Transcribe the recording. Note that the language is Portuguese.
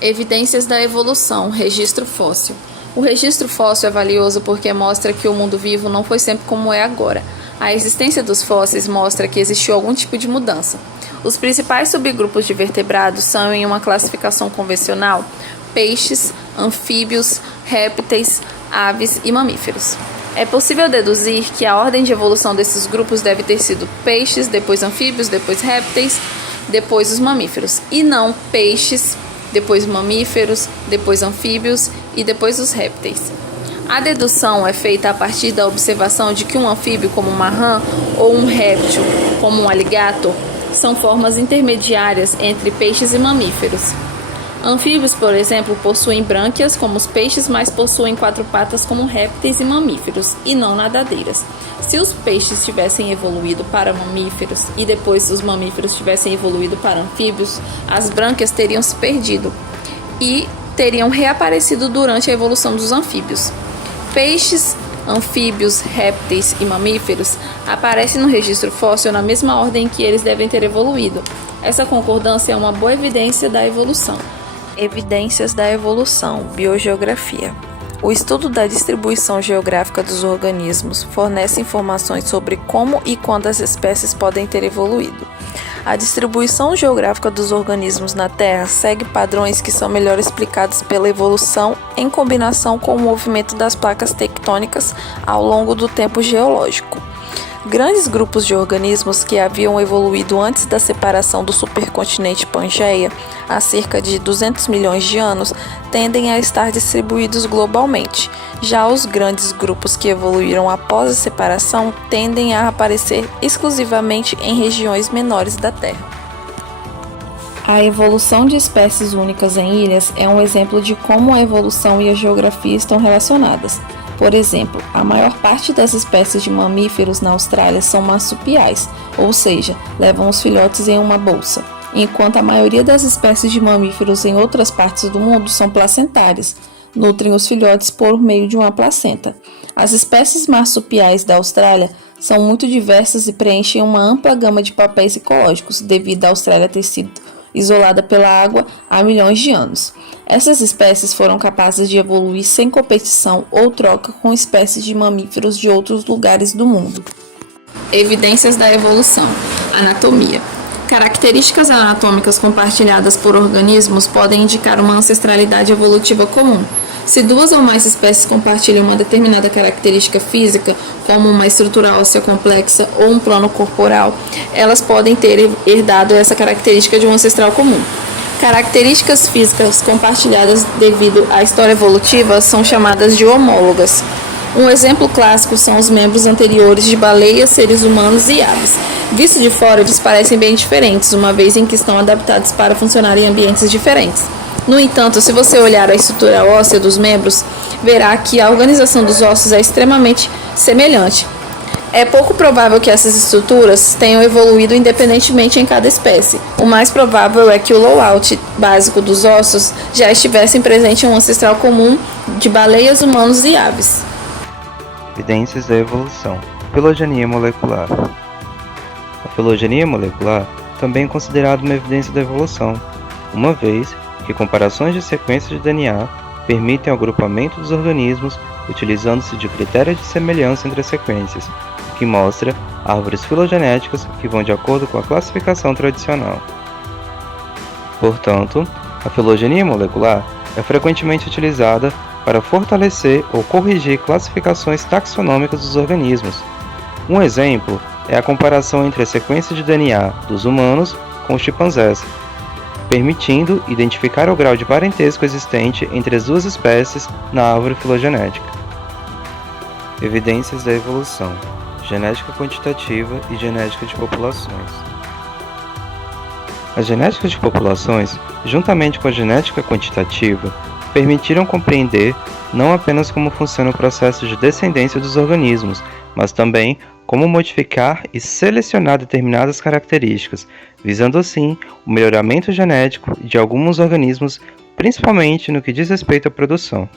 Evidências da evolução, registro fóssil. O registro fóssil é valioso porque mostra que o mundo vivo não foi sempre como é agora. A existência dos fósseis mostra que existiu algum tipo de mudança. Os principais subgrupos de vertebrados são, em uma classificação convencional, peixes, anfíbios, répteis, aves e mamíferos. É possível deduzir que a ordem de evolução desses grupos deve ter sido peixes, depois anfíbios, depois répteis, depois os mamíferos, e não peixes, depois mamíferos, depois anfíbios e depois os répteis. A dedução é feita a partir da observação de que um anfíbio, como uma rã, ou um réptil, como um alligator, são formas intermediárias entre peixes e mamíferos. Anfíbios, por exemplo, possuem brânquias, como os peixes, mas possuem 4 patas como répteis e mamíferos, e não nadadeiras. Se os peixes tivessem evoluído para mamíferos e depois os mamíferos tivessem evoluído para anfíbios, as brânquias teriam se perdido e teriam reaparecido durante a evolução dos anfíbios. Peixes, anfíbios, répteis e mamíferos aparecem no registro fóssil na mesma ordem que eles devem ter evoluído. Essa concordância é uma boa evidência da evolução. Evidências da evolução, biogeografia. O estudo da distribuição geográfica dos organismos fornece informações sobre como e quando as espécies podem ter evoluído. A distribuição geográfica dos organismos na Terra segue padrões que são melhor explicados pela evolução em combinação com o movimento das placas tectônicas ao longo do tempo geológico. Grandes grupos de organismos que haviam evoluído antes da separação do supercontinente Pangeia, há cerca de 200 milhões de anos, tendem a estar distribuídos globalmente. Já os grandes grupos que evoluíram após a separação tendem a aparecer exclusivamente em regiões menores da Terra. A evolução de espécies únicas em ilhas é um exemplo de como a evolução e a geografia estão relacionadas. Por exemplo, a maior parte das espécies de mamíferos na Austrália são marsupiais, ou seja, levam os filhotes em uma bolsa, enquanto a maioria das espécies de mamíferos em outras partes do mundo são placentárias, nutrem os filhotes por meio de uma placenta. As espécies marsupiais da Austrália são muito diversas e preenchem uma ampla gama de papéis ecológicos, devido à Austrália ter sido isolada pela água há milhões de anos. Essas espécies foram capazes de evoluir sem competição ou troca com espécies de mamíferos de outros lugares do mundo. Evidências da evolução. Anatomia. Características anatômicas compartilhadas por organismos podem indicar uma ancestralidade evolutiva comum. Se 2 ou mais espécies compartilham uma determinada característica física, como uma estrutura óssea complexa ou um plano corporal, elas podem ter herdado essa característica de um ancestral comum. Características físicas compartilhadas devido à história evolutiva são chamadas de homólogas. Um exemplo clássico são os membros anteriores de baleias, seres humanos e aves. Visto de fora, eles parecem bem diferentes, uma vez em que estão adaptados para funcionar em ambientes diferentes. No entanto, se você olhar a estrutura óssea dos membros, verá que a organização dos ossos é extremamente semelhante. É pouco provável que essas estruturas tenham evoluído independentemente em cada espécie. O mais provável é que o layout básico dos ossos já estivessem presente em um ancestral comum de baleias, humanos e aves. Evidências da evolução. Filogenia molecular. A filogenia molecular também é considerada uma evidência da evolução, uma vez que comparações de sequências de DNA permitem o agrupamento dos organismos utilizando-se de critérios de semelhança entre as sequências, o que mostra árvores filogenéticas que vão de acordo com a classificação tradicional. Portanto, a filogenia molecular é frequentemente utilizada para fortalecer ou corrigir classificações taxonômicas dos organismos. Um exemplo é a comparação entre as sequências de DNA dos humanos com os chimpanzés, permitindo identificar o grau de parentesco existente entre as duas espécies na árvore filogenética. Evidências da evolução. Genética quantitativa e genética de populações. As genéticas de populações, juntamente com a genética quantitativa, permitiram compreender não apenas como funciona o processo de descendência dos organismos, mas também como modificar e selecionar determinadas características, visando assim o melhoramento genético de alguns organismos, principalmente no que diz respeito à produção.